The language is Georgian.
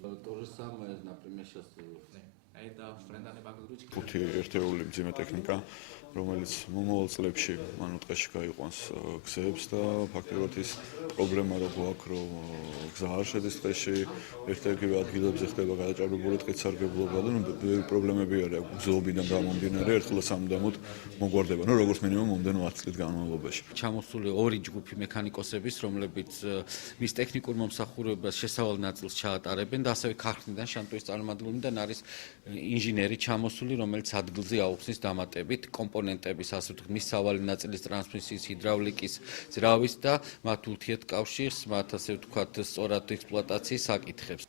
То же самое, например, сейчас Это френданы багручки. ხუთი ერთეული მძიმე ტექნიკა, რომელიც მომავალ წლებში მან უტყეში გაიყვანს გზებს და ფაქტობრივად ის პრობლემა რო გვაქვს, რომ გზა არ შედის ტყეში, ერთ-ერთივე ადგილებზე ხდება გადაჭარბებული ტყით სარგებლობა და ბევრი პრობლემები არის გზობიდან გამომდინარე, ერთხელ სამუდამოდ მოგვარდება, როგორც მინიმუმ მომდენო 10 წლის განმავლობაში. ჩამოსული ორი ჯგუფი მექანიკოსების, რომლებიც მის ტექნიკურ მომსახურებას შესავალ ნაწილს ჩაატარებენ და ასევე ქარხნიდან შანტუის წარმომადგენლიდან არის ინჟინერი ჩამოსული, რომელიც ადგილზე აუხსნის დამატებით კომპონენტების, ასე ვთქვით, მის სავალი ნაწილის ტრანსმისიის, ჰიდრავლიკის, ძრავის და მათ ურთიერთკავშირს, მათ ასე ვთქვათ, სწორად ექსპლუატაციის საკითხებს.